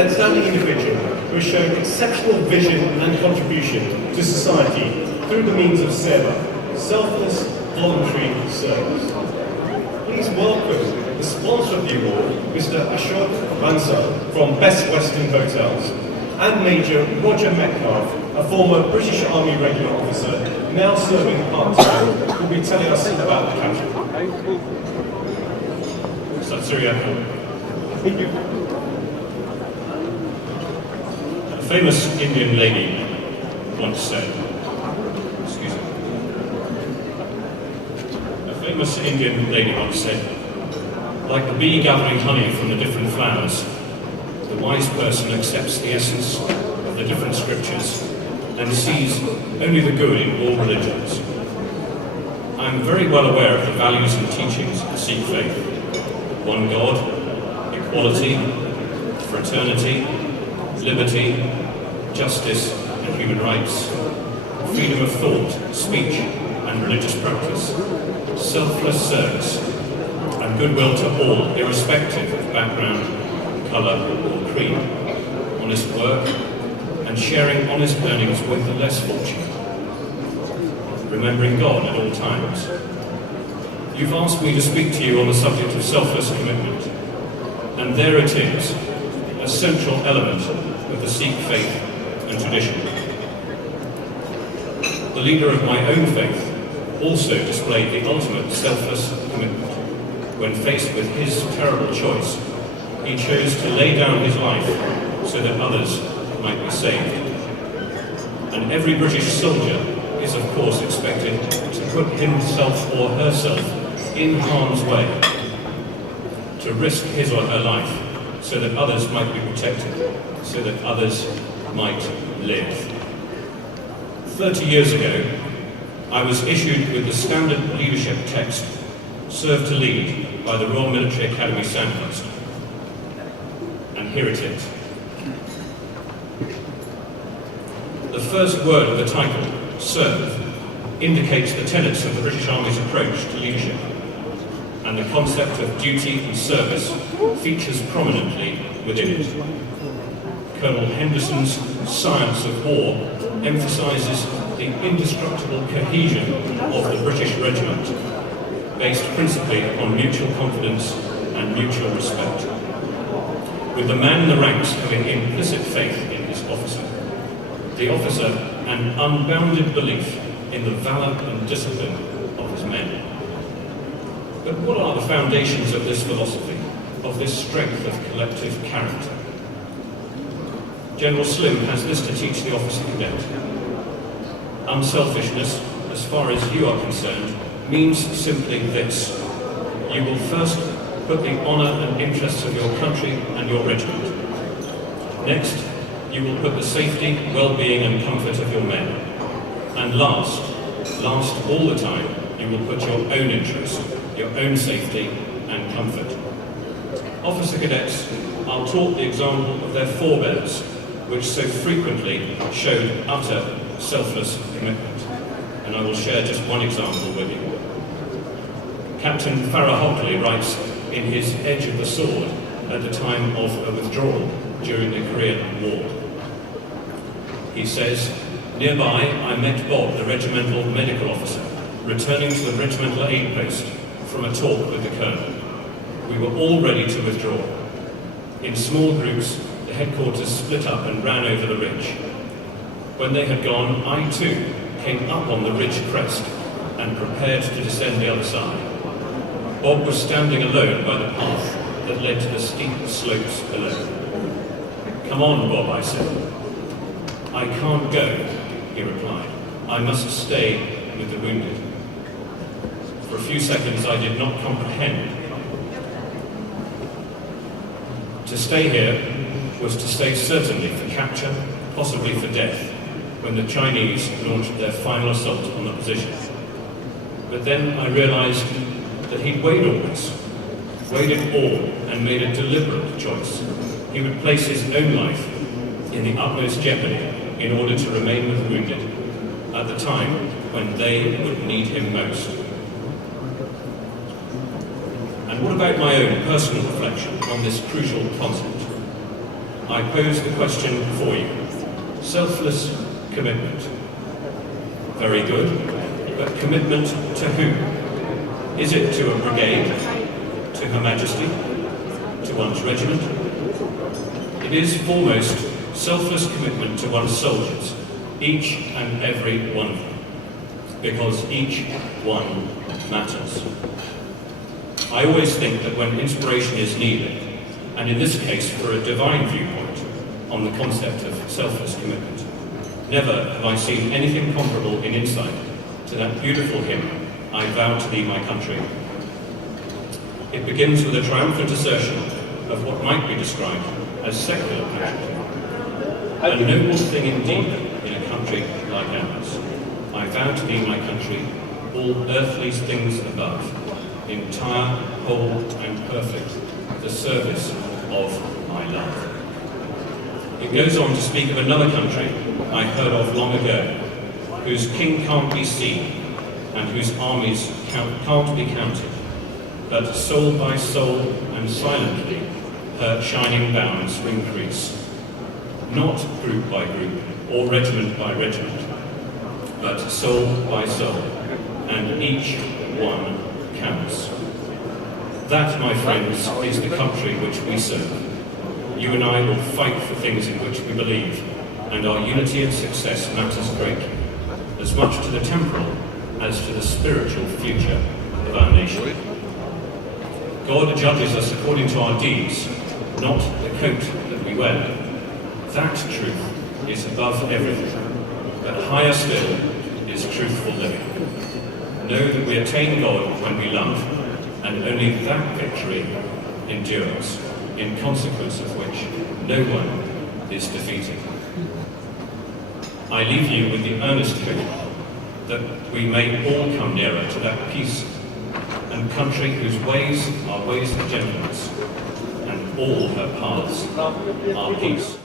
outstanding individual who has shown exceptional vision and contribution to society through the means of Seva, selfless voluntary service. Please welcome the sponsor of the award, Mr. Ashok Bansal from Best Western Hotels, and Major Roger Metcalfe, a former British Army regular officer, now serving part-time, who will be telling us about the captain. A famous Indian lady once said, like the bee gathering honey from the different flowers, the wise person accepts the essence of the different scriptures and sees only the good in all religions. I am very well aware of the values and teachings of the Sikh faith: one God, equality, fraternity, liberty, justice and human rights, freedom of thought, speech and religious practice, selfless service, and goodwill to all, irrespective of background, colour or creed, honest work, and sharing honest earnings with the less fortunate, remembering God at all times. You've asked me to speak to you on the subject of selfless commitment, and there it is, a central element of the Sikh faith and tradition. The leader of my own faith also displayed the ultimate selfless commitment. When faced with his terrible choice, he chose to lay down his life so that others might be saved. And every British soldier is of course expected to put himself or herself in harm's way, to risk his or her life so that others might be protected, so that others might live. 30 years ago, I was issued with the standard leadership text, "Serve to Lead," by the Royal Military Academy Sandhurst. And here it is. The first word of the title, "Serve," indicates the tenets of the British Army's approach to leadership, and the concept of duty and service features prominently within it. Colonel Henderson's Science of War emphasises the indestructible cohesion of the British regiment, based principally upon mutual confidence and mutual respect, with the man in the ranks having implicit faith in his officer, the officer an unbounded belief in the valour and discipline of his men. But what are the foundations of this philosophy, of this strength of collective character? General Slim has this to teach the officer cadet. Unselfishness, as far as you are concerned, means simply this: you will first put the honour and interests of your country and your regiment. Next, you will put the safety, well-being and comfort of your men. And last all the time, you will put your own interest, your own safety and comfort. Officer cadets are taught the example of their forebears, which so frequently showed utter selfless commitment. And I will share just one example with you. Captain Farrah Hockley writes in his Edge of the Sword at the time of a withdrawal during the Korean War. He says, "Nearby I met Bob, the regimental medical officer, returning to the regimental aid post from a talk with the colonel. We were all ready to withdraw. In small groups, the headquarters split up and ran over the ridge. When they had gone, I too came up on the ridge crest and prepared to descend the other side. Bob was standing alone by the path that led to the steep slopes below. 'Come on, Bob,' I said. 'I can't go,' he replied. 'I must stay with the wounded.' For a few seconds I did not comprehend. To stay here was to stay certainly for capture, possibly for death, when the Chinese launched their final assault on the position. But then I realised that he'd weighed all this, weighed it all, and made a deliberate choice. He would place his own life in the utmost jeopardy in order to remain with the wounded at the time when they would need him most. And what about my own personal reflection on this crucial concept? I pose the question for you. Selfless commitment. Very good, but commitment to whom? Is it to a brigade? To Her Majesty? To one's regiment? It is foremost selfless commitment to one's soldiers, each and every one of them, because each one matters. I always think that when inspiration is needed, and in this case for a divine viewpoint on the concept of selfless commitment, never have I seen anything comparable in insight to that beautiful hymn, I vow to thee my country. It begins with a triumphant assertion of what might be described as secular patriotism. A noble thing indeed in a country like ours. I vow to thee my country, all earthly things above, entire, whole and perfect, the service of my love. It goes on to speak of another country I heard of long ago, whose king can't be seen and whose armies can't be counted, but soul by soul and silently her shining bounds increase, not group by group or regiment by regiment, but soul by soul, and each one counts. That, my friends, is the country which we serve. You and I will fight for things in which we believe, and our unity and success matters greatly, as much to the temporal as to the spiritual future of our nation. God judges us according to our deeds, not the coat that we wear. That truth is above everything, but higher still is truthful living. Know that we attain God when we love, and only that victory endures, in consequence of which no one is defeated. I leave you with the earnest hope that we may all come nearer to that peace and country whose ways are ways of gentleness, and all her paths are peace.